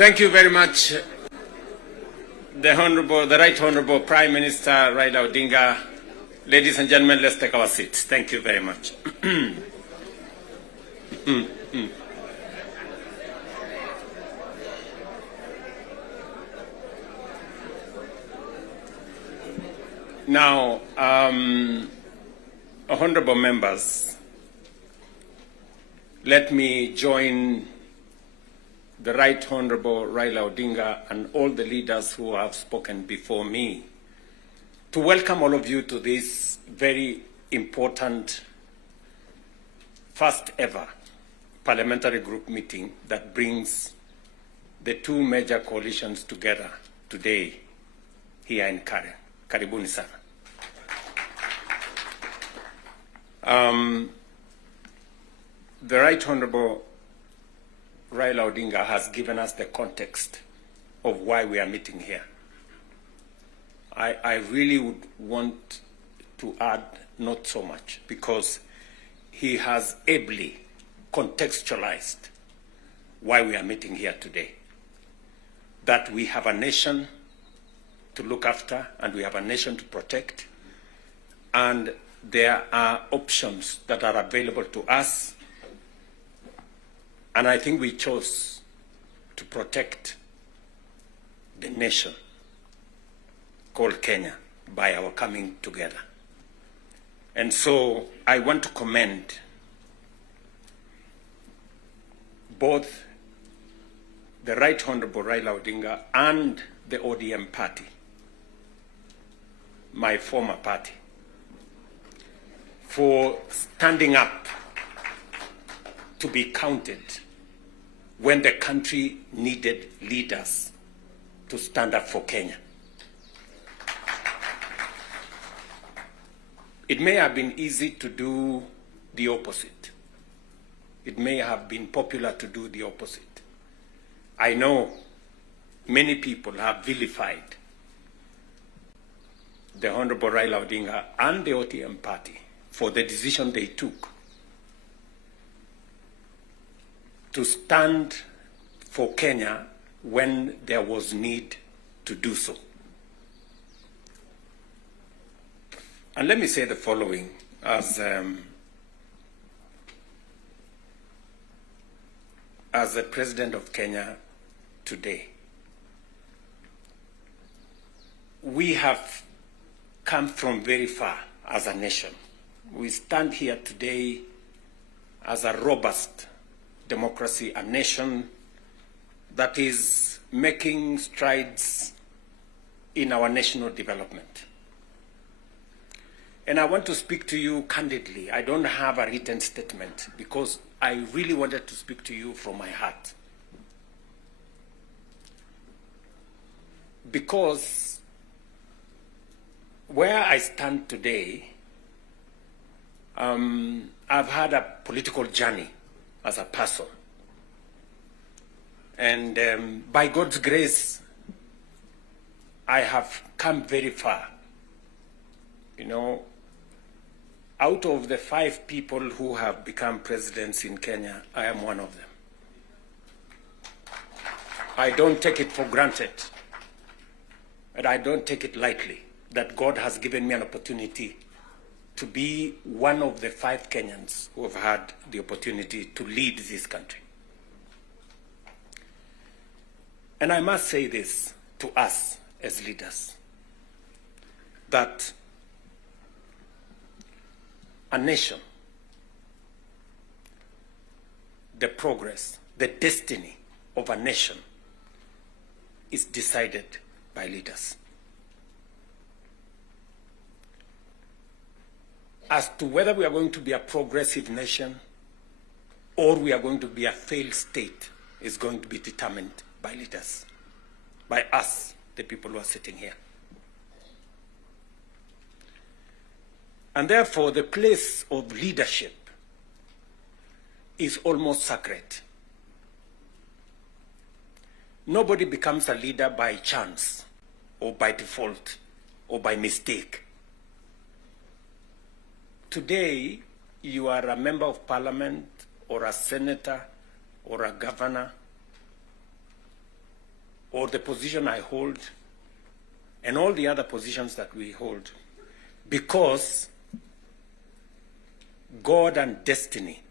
Thank you very much, the Right Honorable Prime Minister Raila Odinga. Ladies and gentlemen, let's take our seats. Thank you very much. Now, honorable members, let me join the Right Honorable Raila Odinga and all the leaders who have spoken before me to welcome all of you to this very important first ever parliamentary group meeting that brings the two major coalitions together today here in Karen. Karibuni sana. The Right Honorable Raila Odinga has given us the context of why we are meeting here. I really would want to add not so much, because he has ably contextualized why we are meeting here today. That we have a nation to look after and we have a nation to protect, and there are options that are available to us. And I think we chose to protect the nation called Kenya by our coming together. And so I want to commend both the Right Honorable Raila Odinga and the ODM party, my former party, for standing up to be counted when the country needed leaders to stand up for Kenya. It may have been easy to do the opposite. It may have been popular to do the opposite. I know many people have vilified the Honorable Raila Odinga and the ODM party for the decision they took to stand for Kenya when there was need to do so. And let me say the following as the President of Kenya today. We have come from very far as a nation. We stand here today as a robust democracy, a nation that is making strides in our national development. And I want to speak to you candidly. I don't have a written statement because I really wanted to speak to you from my heart. Because where I stand today, I've had a political journey as a person. And by God's grace, I have come very far. You know, out of the 5 people who have become presidents in Kenya, I am one of them. I don't take it for granted, and I don't take it lightly that God has given me an opportunity to be one of the 5 Kenyans who have had the opportunity to lead this country. And I must say this to us as leaders, that a nation, the progress, the destiny of a nation is decided by leaders. As to whether we are going to be a progressive nation or we are going to be a failed state is going to be determined by leaders, by us, the people who are sitting here. And therefore, the place of leadership is almost sacred. Nobody becomes a leader by chance or by default or by mistake. Today, you are a member of parliament or a senator or a governor or the position I hold and all the other positions that we hold because God and destiny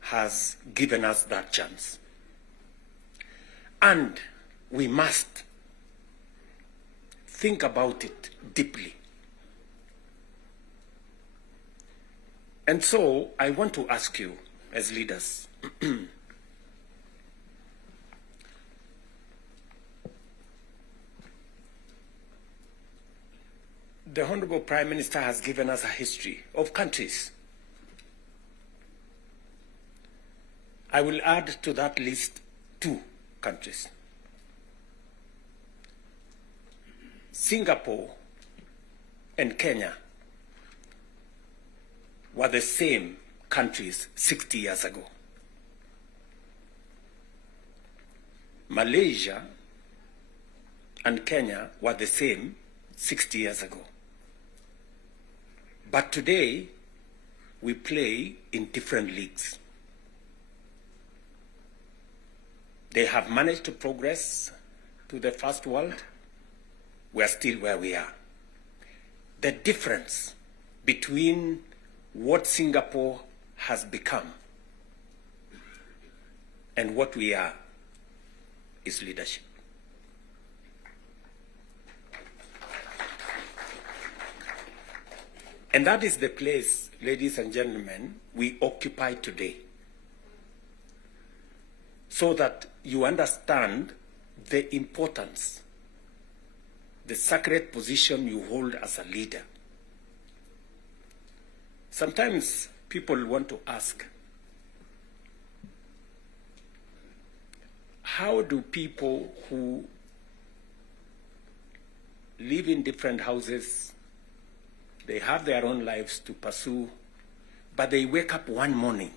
has given us that chance. And we must think about it deeply. And so I want to ask you as leaders, the Honorable Prime Minister has given us a history of countries. I will add to that list 2 countries. Singapore and Kenya were the same countries 60 years ago. Malaysia and Kenya were the same 60 years ago. But today, we play in different leagues. They have managed to progress to the first world. We are still where we are. The difference between what Singapore has become and what we are is leadership. And that is the place, ladies and gentlemen, we occupy today. So that you understand the importance, the sacred position you hold as a leader. Sometimes people want to ask, how do people who live in different houses, they have their own lives to pursue, but they wake up one morning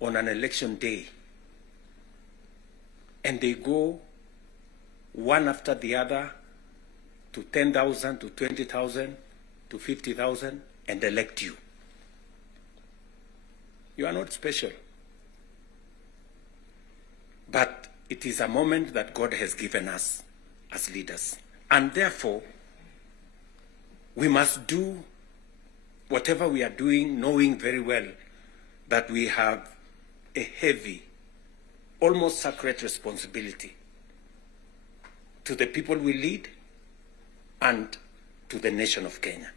on an election day and they go one after the other to 10,000, to 20,000, to 50,000 and elect you? You are not special. But it is a moment that God has given us as leaders. And therefore, we must do whatever we are doing, knowing very well that we have a heavy, almost sacred responsibility to the people we lead and to the nation of Kenya.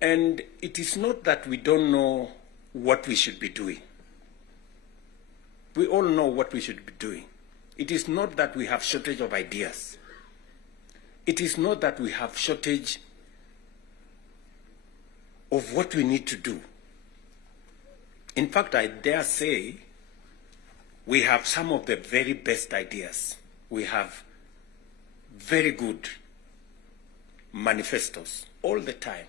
And it is not that we don't know what we should be doing. We all know what we should be doing. It is not that we have shortage of ideas. It is not that we have shortage of what we need to do. In fact, I dare say we have some of the very best ideas. We have very good manifestos all the time.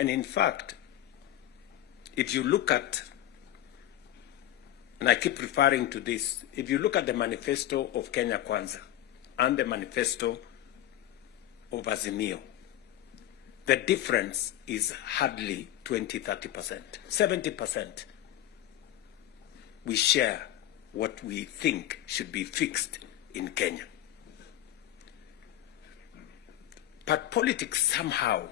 And in fact, if you look at, and I keep referring to this, if you look at the manifesto of Kenya Kwanza and the manifesto of Azimio, the difference is hardly 20-30%. 70% we share what we think should be fixed in Kenya. But politics somehow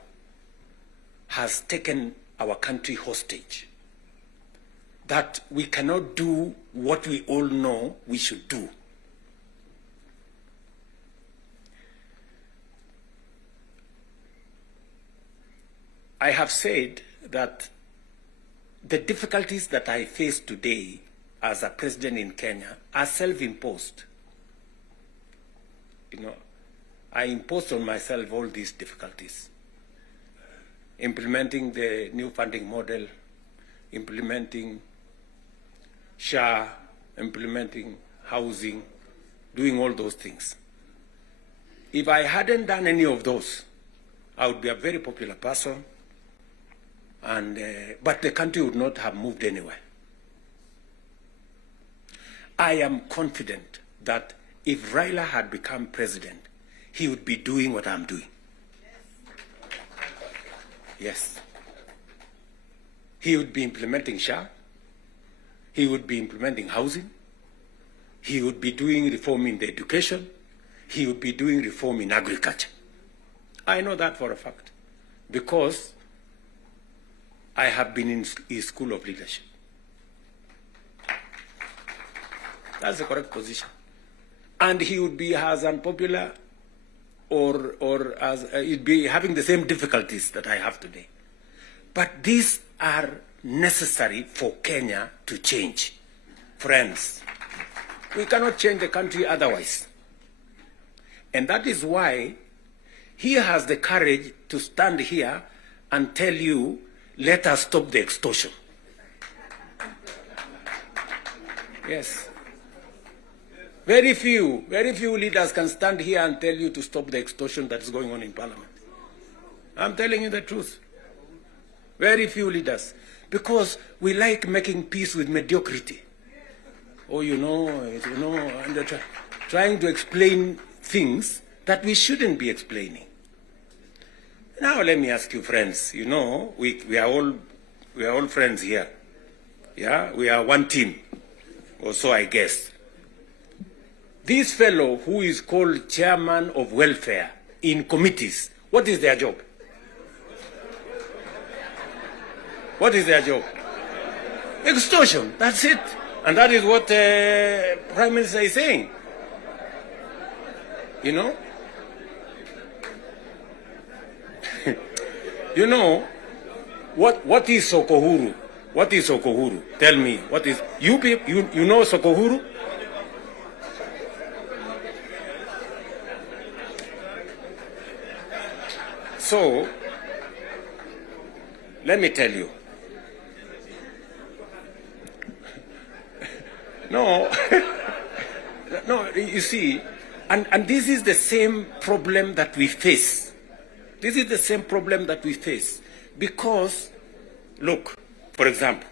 has taken our country hostage, that we cannot do what we all know we should do. I have said that the difficulties that I face today as a president in Kenya are self-imposed. You know, I imposed on myself all these difficulties. Implementing the new funding model, implementing SHA, implementing housing, doing all those things. If I hadn't done any of those, I would be a very popular person, and but the country would not have moved anywhere. I am confident that if Raila had become president, he would be doing what I'm doing. Yes. he would be implementing SHA, he would be implementing housing, he would be doing reform in the education, he would be doing reform in agriculture. I know that for a fact, because I have been in his school of leadership. That's the correct position. And he would be as unpopular or as he'd be having the same difficulties that I have today. But these are necessary for Kenya to change. Friends, we cannot change the country otherwise. And that is why he has the courage to stand here and tell you, let us stop the extortion. Yes. Very few leaders can stand here and tell you to stop the extortion that is going on in Parliament. I'm telling you the truth. Very few leaders. Because we like making peace with mediocrity. Oh, and trying to explain things that we shouldn't be explaining. Now let me ask you, friends, we are all friends here. Yeah, we are one team, or so I guess. This fellow who is called chairman of welfare in committees, what is their job? What is their job? Extortion, that's it. And that is what Prime Minister is saying. What is Sokohuru? What is Sokohuru? Tell me, what is, you know Sokohuru? So, let me tell you. No, you see, and this is the same problem that we face. This is the same problem that we face. Because, look, for example,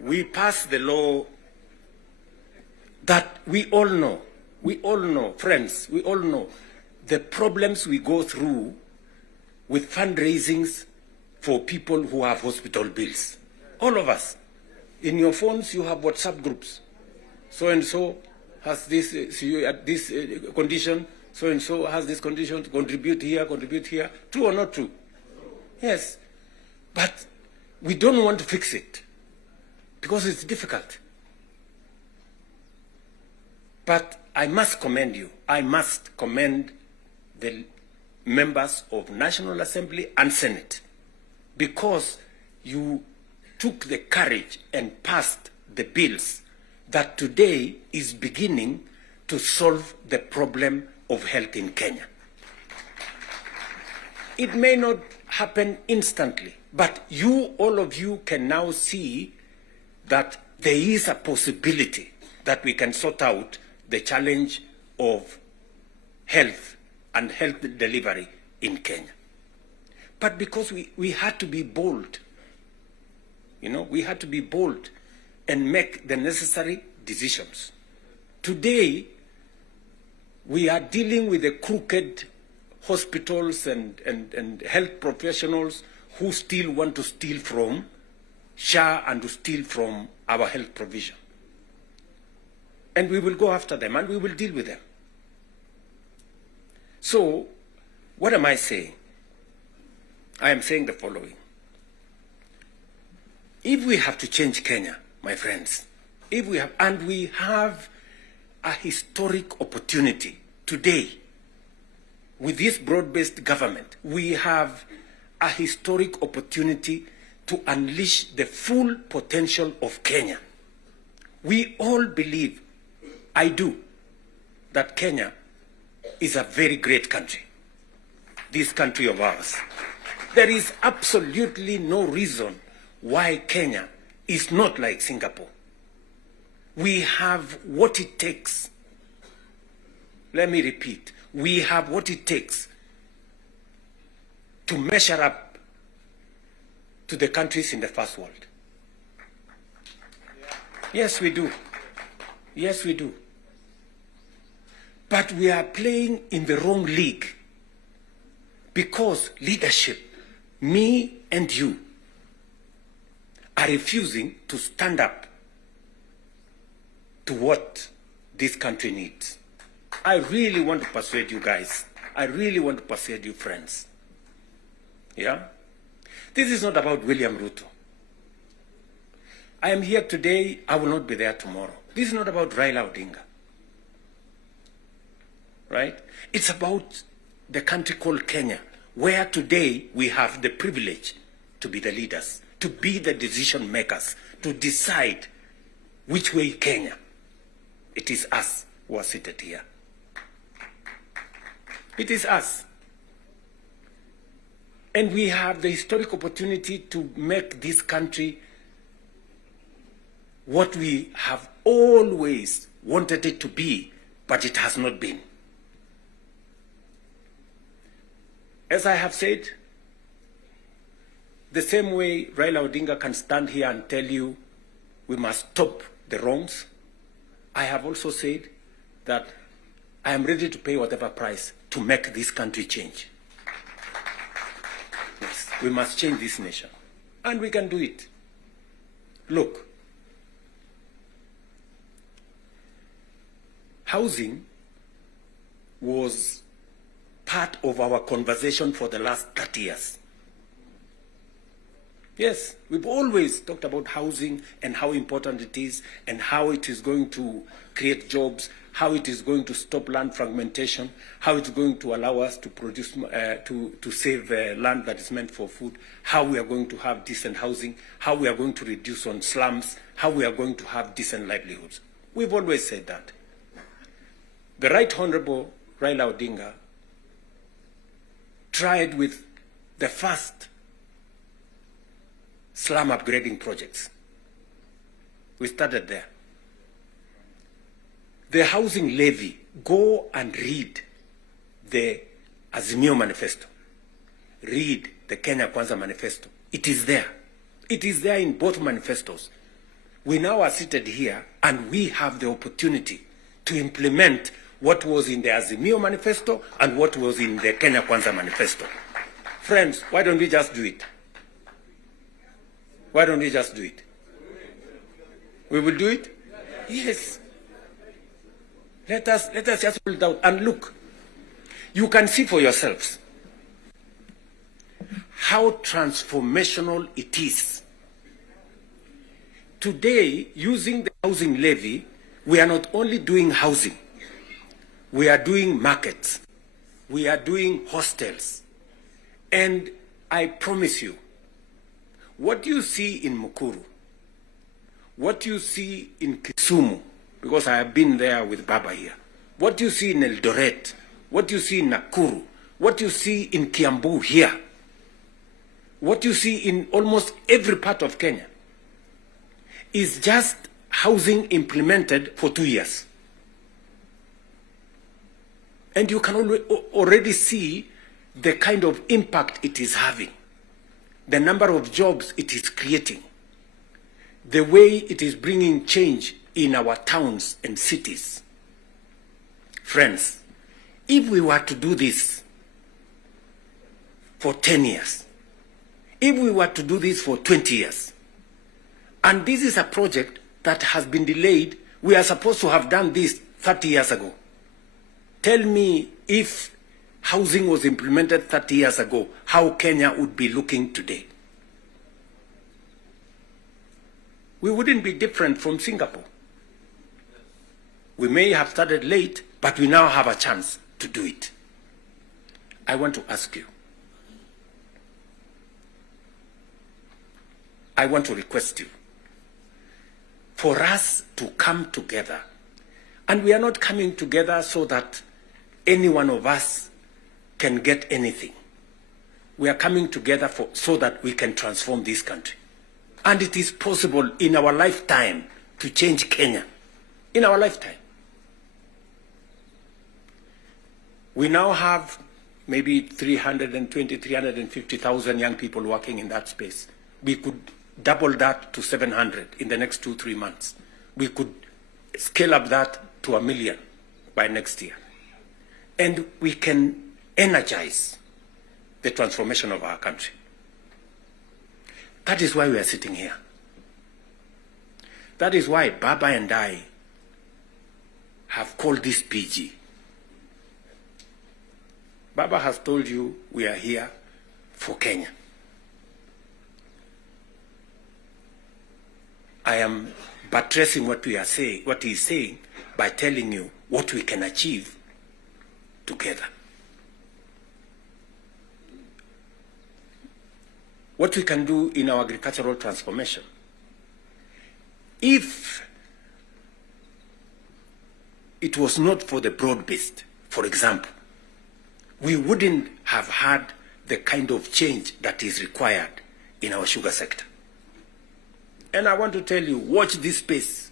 we passed the law that we all know, friends, we all know the problems we go through with fundraisings for people who have hospital bills. All of us. In your phones, you have WhatsApp groups. So-and-so has this, this condition, so-and-so has this condition, to contribute here. True or not true? Yes. But we don't want to fix it because it's difficult. But I must commend you. I must commend the members of National Assembly and Senate, because you took the courage and passed the bills that today is beginning to solve the problem of health in Kenya. It may not happen instantly, but all of you can now see that there is a possibility that we can sort out the challenge of health and health delivery in Kenya. But because we had to be bold, we had to be bold and make the necessary decisions. Today, we are dealing with the crooked hospitals and health professionals who still want to steal from SHA and to steal from our health provision. And we will go after them and we will deal with them. So, what am I saying? I am saying the following. If we have to change Kenya, my friends, we have a historic opportunity today with this broad-based government, we have a historic opportunity to unleash the full potential of Kenya. We all believe, I do, that Kenya is a very great country, this country of ours. There is absolutely no reason why Kenya is not like Singapore. We have what it takes. Let me repeat. We have what it takes to measure up to the countries in the first world. Yes, we do. Yes, we do. But we are playing in the wrong league because leadership me and you are refusing to stand up to what this country needs. I really want to persuade you guys. I really want to persuade you friends. Yeah? This is not about William Ruto. I am here today, I will not be there tomorrow. This is not about Raila Odinga. Right? It's about the country called Kenya, where today we have the privilege to be the leaders, to be the decision makers, to decide which way Kenya. It is us who are seated here. It is us. And we have the historic opportunity to make this country what we have always wanted it to be, but it has not been. As I have said, the same way Raila Odinga can stand here and tell you we must stop the wrongs, I have also said that I am ready to pay whatever price to make this country change. Yes, we must change this nation, and we can do it. Look, housing was part of our conversation for the last 30 years. Yes, we've always talked about housing and how important it is and how it is going to create jobs, how it is going to stop land fragmentation, how it's going to allow us to produce, to save land that is meant for food, how we are going to have decent housing, how we are going to reduce on slums, how we are going to have decent livelihoods. We've always said that. The Right Honorable Raila Odinga tried with the first slum upgrading projects. We started there. The housing levy, go and read the Azimio manifesto. Read the Kenya Kwanza manifesto. It is there. It is there in both manifestos. We now are seated here and we have the opportunity to implement what was in the Azimio manifesto and what was in the Kenya Kwanza manifesto. Friends, why don't we just do it? Why don't we just do it? We will do it? Yes. Let us just pull it out and look. You can see for yourselves how transformational it is. Today, using the housing levy, we are not only doing housing, we are doing markets, we are doing hostels. And I promise you, what you see in Mukuru, what you see in Kisumu, because I have been there with Baba here, what you see in Eldoret, what you see in Nakuru, what you see in Kiambu here, what you see in almost every part of Kenya, is just housing implemented for 2 years. And you can already see the kind of impact it is having, the number of jobs it is creating, the way it is bringing change in our towns and cities. Friends, if we were to do this for 10 years, if we were to do this for 20 years, and this is a project that has been delayed, we are supposed to have done this 30 years ago. Tell me, if housing was implemented 30 years ago, how Kenya would be looking today. We wouldn't be different from Singapore. We may have started late, but we now have a chance to do it. I want to ask you, I want to request you for us to come together. And we are not coming together so that any one of us can get anything. We are coming together so that we can transform this country. And it is possible in our lifetime to change Kenya. In our lifetime. We now have maybe 320, 350,000 young people working in that space. We could double that to 700 in the next 2-3 months. We could scale up that to 1 million by next year. And we can energize the transformation of our country. That is why we are sitting here. That is why Baba and I have called this PG. Baba has told you we are here for Kenya. I am buttressing what we are saying, what he is saying, by telling you what we can achieve together. What we can do in our agricultural transformation. If it was not for the broad-based, for example, we wouldn't have had the kind of change that is required in our sugar sector. And I want to tell you, watch this space.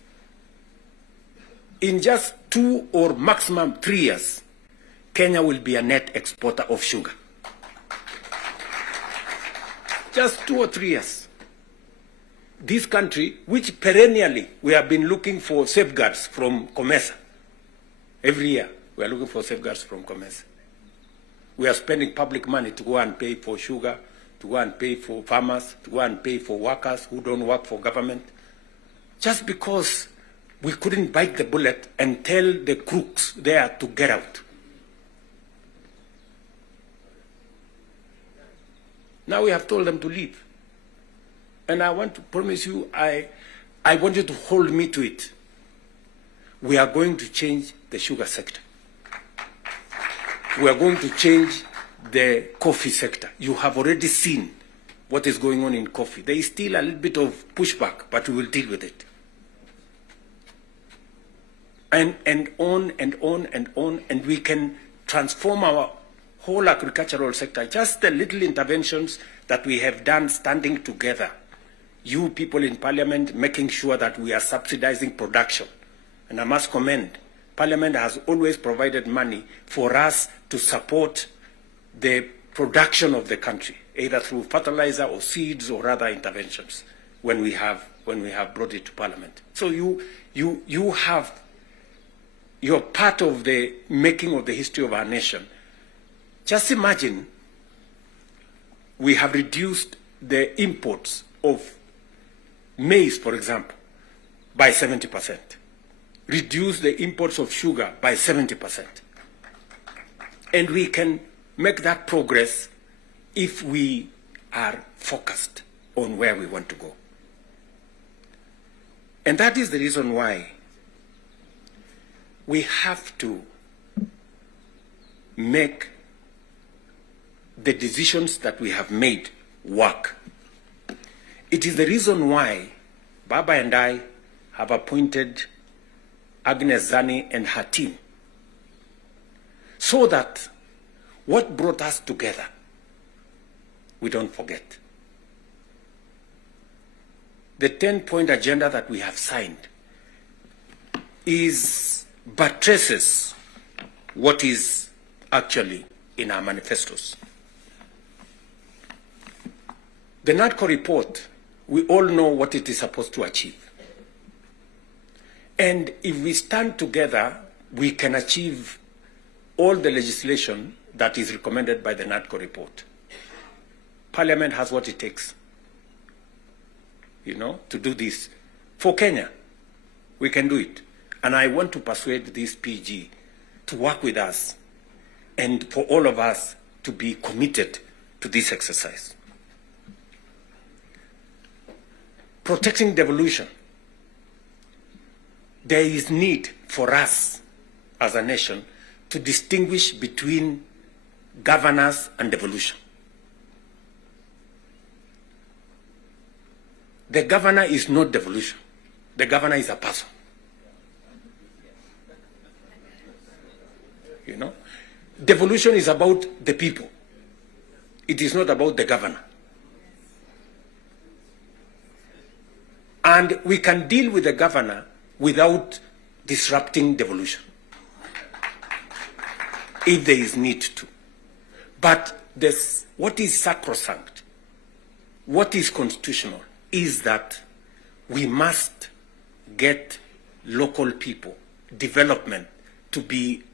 In just 2 or maximum 3 years, Kenya will be a net exporter of sugar. Just 2 or 3 years. This country, which perennially we have been looking for safeguards from COMESA. Every year, we are looking for safeguards from COMESA. We are spending public money to go and pay for sugar, to go and pay for farmers, to go and pay for workers who don't work for government, just because we couldn't bite the bullet and tell the crooks there to get out. Now we have told them to leave. And I want to promise you, I want you to hold me to it. We are going to change the sugar sector. We are going to change the coffee sector. You have already seen what is going on in coffee. There is still a little bit of pushback, but we will deal with it. And on and on and on, and we can transform our whole agricultural sector. Just the little interventions that we have done standing together. You people in Parliament making sure that we are subsidizing production. And I must commend, Parliament has always provided money for us to support the production of the country, either through fertilizer or seeds or other interventions when we have brought it to Parliament. So you're part of the making of the history of our nation. Just imagine we have reduced the imports of maize, for example, by 70%. Reduce the imports of sugar by 70%. And we can make that progress if we are focused on where we want to go. And that is the reason why we have to make the decisions that we have made work. It is the reason why Baba and I have appointed Agnes Zani and her team, so that what brought us together, we don't forget. The 10-point agenda that we have signed buttresses what is actually in our manifestos. The NADCO report, we all know what it is supposed to achieve. And if we stand together, we can achieve all the legislation that is recommended by the NADCO report. Parliament has what it takes, to do this. For Kenya, we can do it. And I want to persuade this PG to work with us and for all of us to be committed to this exercise. Protecting devolution. There is need for us as a nation to distinguish between governance and devolution. The governor is not devolution. The governor is a person. Devolution is about the people. It is not about the governor. And we can deal with the governor without disrupting devolution, if there is need to. But what is sacrosanct, what is constitutional, is that we must get local people, development, to be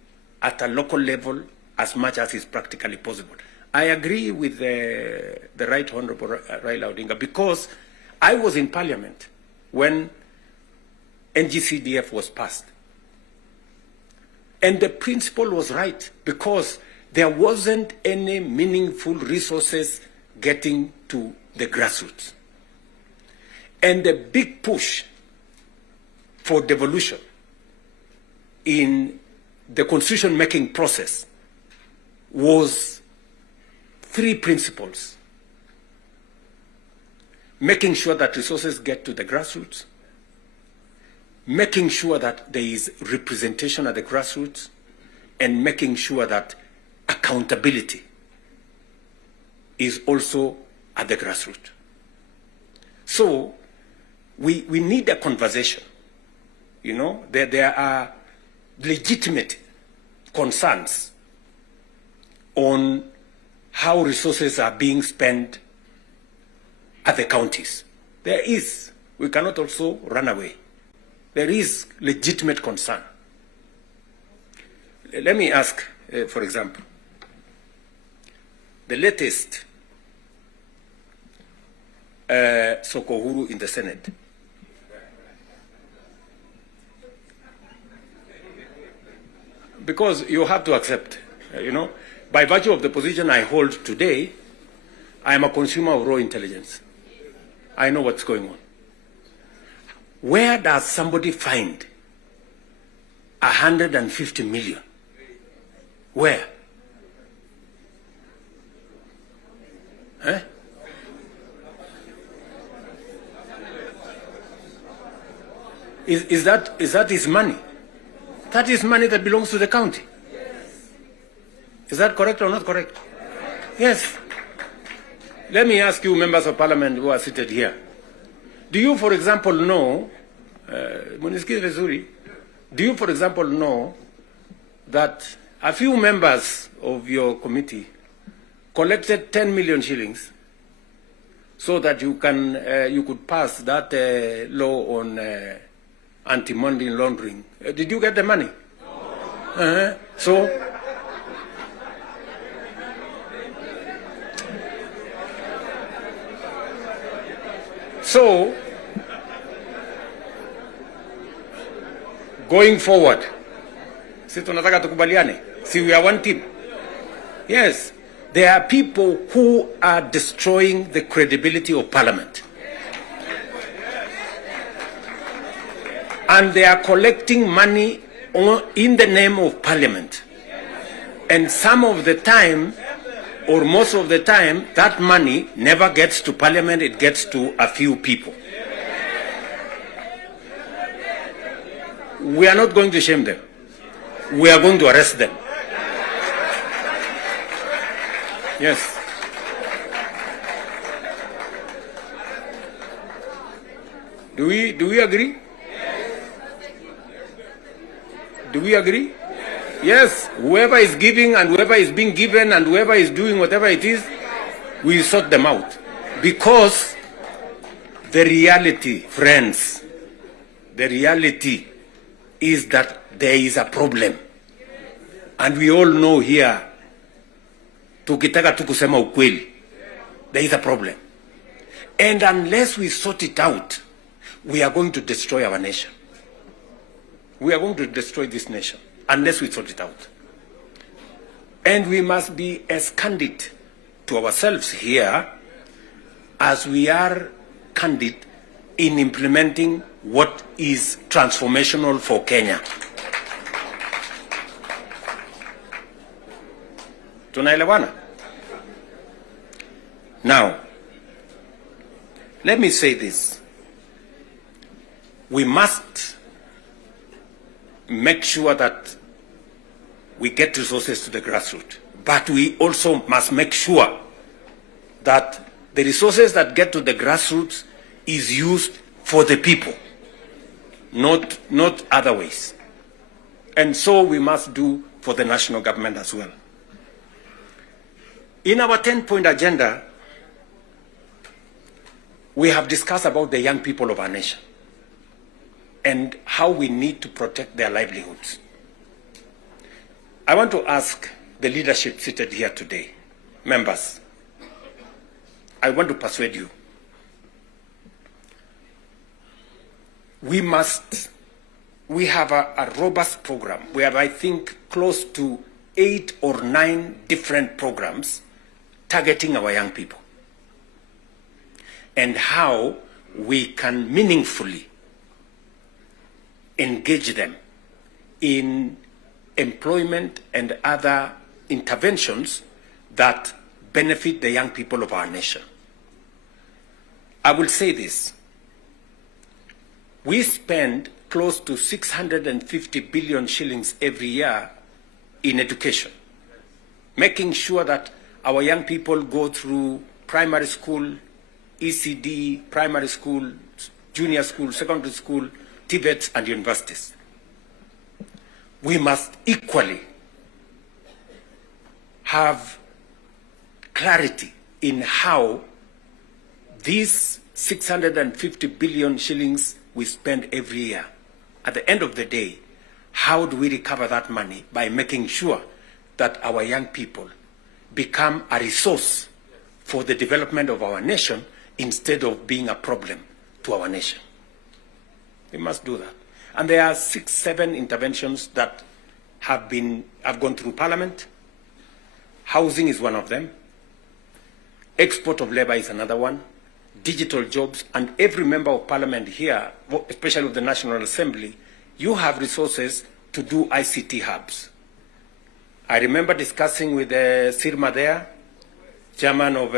at a local level as much as is practically possible. I agree with the Right Honorable Raila Odinga, because I was in Parliament when NGCDF was passed. And the principle was right, because there wasn't any meaningful resources getting to the grassroots. And the big push for devolution in the constitution-making process was three principles: making sure that resources get to the grassroots, making sure that there is representation at the grassroots, and making sure that accountability is also at the grassroots. So we need a conversation. You know, there are legitimate concerns on how resources are being spent at the counties. There is. We cannot also run away. There is legitimate concern. Let me ask, for example, the latest Sokohuru in the Senate. Because you have to accept, you know, by virtue of the position I hold today, I am a consumer of raw intelligence. I know what's going on. Where does somebody find 150 million? Where? Eh? Is that his money? That is money that belongs to the county. Is that correct or not correct? Yes. Let me ask you, members of parliament who are seated here. Do you, for example, know, do you, for example, know that a few members of your committee collected 10 million shillings so that you could pass that law on anti-money laundering? Did you get the money? No. So, going forward, si tunataka tukubaliane, si we are one team. Yes, there are people who are destroying the credibility of Parliament. And they are collecting money in the name of Parliament. And some of the time, or most of the time, that money never gets to Parliament, it gets to a few people. We are not going to shame them. We are going to arrest them. Yes. Do we agree? Do we agree? Yes, whoever is giving and whoever is being given and whoever is doing whatever it is, we sort them out. Because the reality, friends, the reality is that there is a problem. And we all know here, tukitaka tu kusema ukweli, there is a problem. And unless we sort it out, we are going to destroy our nation. We are going to destroy this nation unless we sort it out. And we must be as candid to ourselves here as we are candid in implementing what is transformational for Kenya. Tunaelewana? Now, let me say this. We must make sure that we get resources to the grassroots. But we also must make sure that the resources that get to the grassroots is used for the people, not other ways. And so we must do for the national government as well. In our 10-point agenda, we have discussed about the young people of our nation and how we need to protect their livelihoods. I want to ask the leadership seated here today, members, I want to persuade you. We have a robust program. We have, I think, close to 8 or 9 different programs targeting our young people and how we can meaningfully engage them in employment and other interventions that benefit the young people of our nation. I will say this. We spend close to 650 billion shillings every year in education, making sure that our young people go through primary school, ECD, primary school, junior school, secondary school, TVETs, and universities. We must equally have clarity in how these 650 billion shillings we spend every year, at the end of the day, how do we recover that money? By making sure that our young people become a resource for the development of our nation instead of being a problem to our nation. We must do that. And there are 6, 7 interventions that have gone through Parliament. Housing is one of them. Export of labor is another one. Digital jobs, and every member of Parliament here, especially of the National Assembly, you have resources to do ICT hubs. I remember discussing with Sirma there, chairman of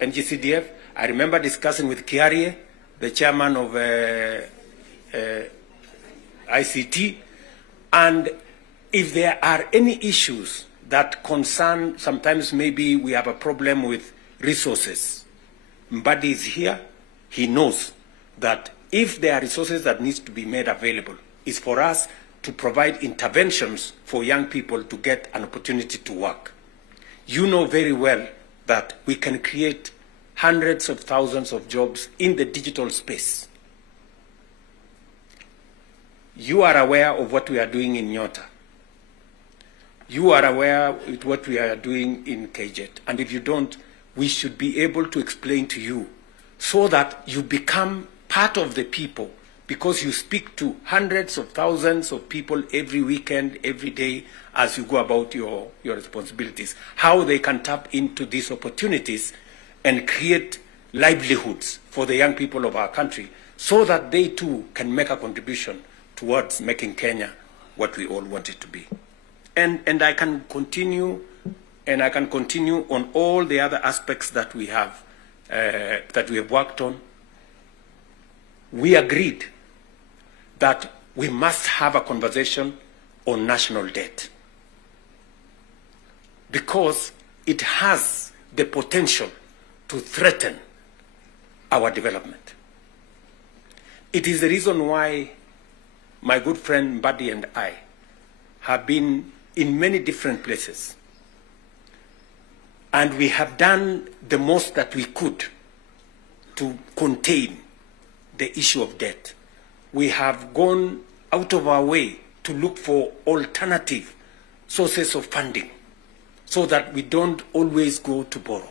NGCDF. I remember discussing with Kiarie, the chairman of ICT. And if there are any issues that concern, sometimes maybe we have a problem with resources, Mbadi is here. He knows that if there are resources that needs to be made available, it's for us to provide interventions for young people to get an opportunity to work. You know very well that we can create hundreds of thousands of jobs in the digital space. You are aware of what we are doing in Nyota. You are aware of what we are doing in KJet. And if you don't, we should be able to explain to you so that you become part of the people, because you speak to hundreds of thousands of people every weekend, every day, as you go about your responsibilities, how they can tap into these opportunities and create livelihoods for the young people of our country so that they too can make a contribution towards making Kenya what we all want it to be. And I can continue, and I can continue on all the other aspects that we have worked on. We agreed that we must have a conversation on national debt because it has the potential to threaten our development. It is the reason why my good friend Mbadi and I have been in many different places, and we have done the most that we could to contain the issue of debt. We have gone out of our way to look for alternative sources of funding so that we don't always go to borrow.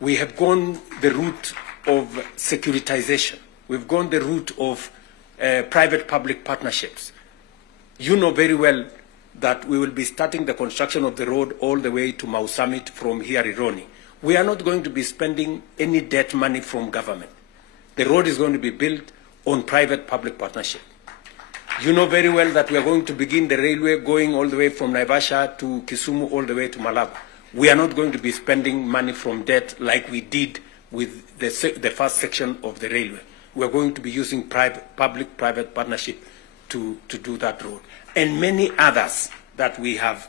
We have gone the route of securitization. We've gone the route of private-public partnerships. You know very well that we will be starting the construction of the road all the way to Mau Summit from here, Ironi. We are not going to be spending any debt money from government. The road is going to be built on private-public partnership. You know very well that we are going to begin the railway going all the way from Naivasha to Kisumu all the way to Malaba. We are not going to be spending money from debt like we did with the first section of the railway. We are going to be using public-private partnership to do that road. And many others that we have,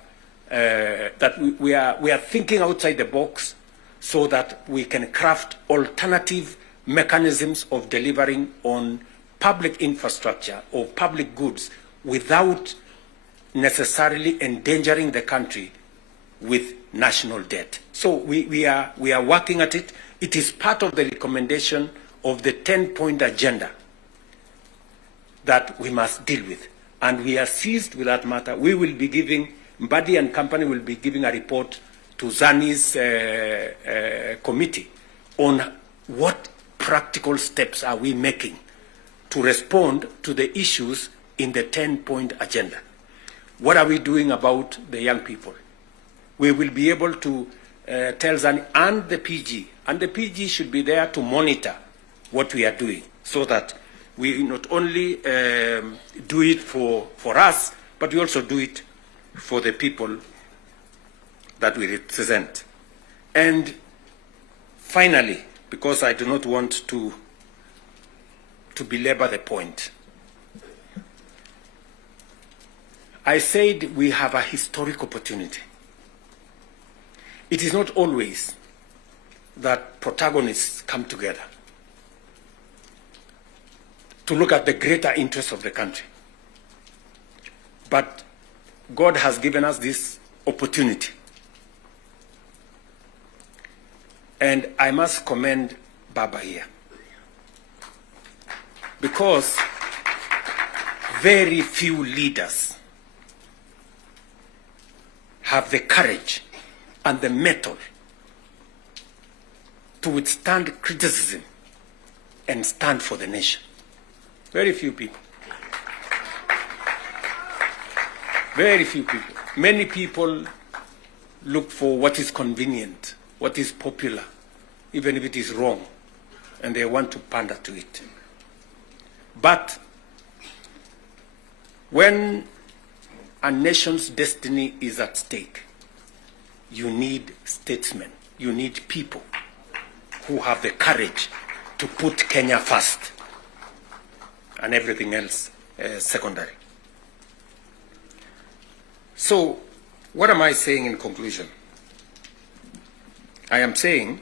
we are thinking outside the box so that we can craft alternative mechanisms of delivering on public infrastructure or public goods without necessarily endangering the country with national debt. So we are working at it. It is part of the recommendation of the 10-point agenda that we must deal with. And we are seized with that matter. We will be giving Mbadi and company will be giving a report to Zani's committee on what practical steps are we making to respond to the issues in the 10-point agenda. What are we doing about the young people? We will be able to tell Zani and the PG should be there to monitor what we are doing, so that we not only do it for us, but we also do it for the people that we represent. And finally, because I do not want to belabor the point, I said we have a historic opportunity. It is not always that protagonists come together to look at the greater interests of the country. But God has given us this opportunity. And I must commend Baba here, because very few leaders have the courage and the mettle to withstand criticism and stand for the nation. Very few people. Very few people. Many people look for what is convenient, what is popular, even if it is wrong, and they want to pander to it. But when a nation's destiny is at stake, you need statesmen, you need people who have the courage to put Kenya first and everything else secondary. So, what am I saying in conclusion? I am saying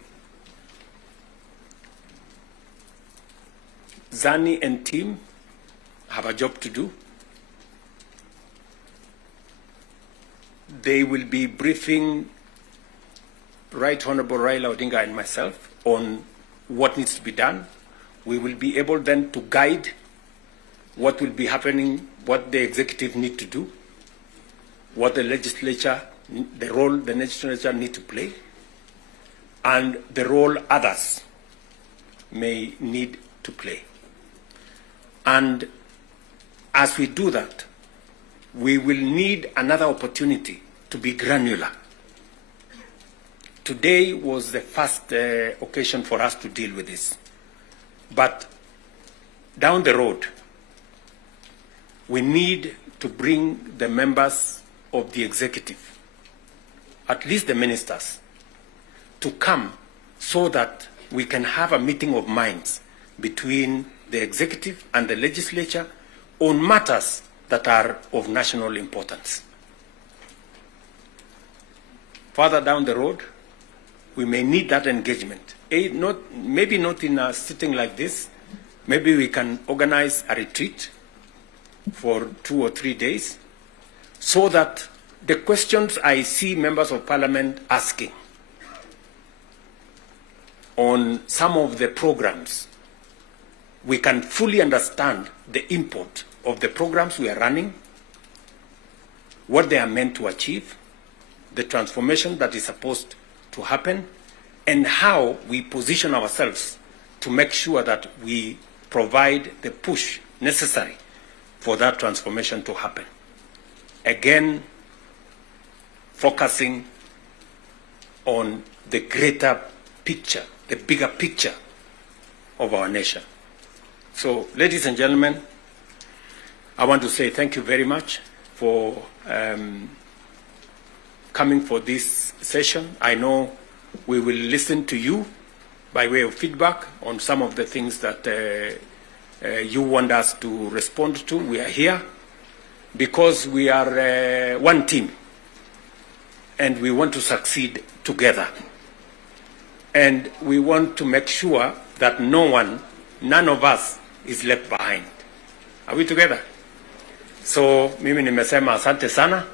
Zani and team have a job to do. They will be briefing Right Honorable Raila Odinga and myself on what needs to be done. We will be able then to guide what will be happening, what the executive need to do, what the legislature, the role the legislature need to play, and the role others may need to play. And as we do that, we will need another opportunity to be granular. Today was the first occasion for us to deal with this. But down the road, we need to bring the members of the executive, at least the ministers, to come so that we can have a meeting of minds between the executive and the legislature on matters that are of national importance. Further down the road, we may need that engagement. Maybe not in a sitting like this. Maybe we can organize a retreat for 2 or 3 days, so that the questions I see members of parliament asking on some of the programs, we can fully understand the import of the programs we are running, what they are meant to achieve, the transformation that is supposed to happen, and how we position ourselves to make sure that we provide the push necessary for that transformation to happen. Again, focusing on the greater picture, the bigger picture of our nation. So, ladies and gentlemen, I want to say thank you very much for coming for this session. I know we will listen to you by way of feedback on some of the things that you want us to respond to. We are here because we are one team, and we want to succeed together. And we want to make sure that none of us is left behind. Are we together? So mimi nimesema asante sana.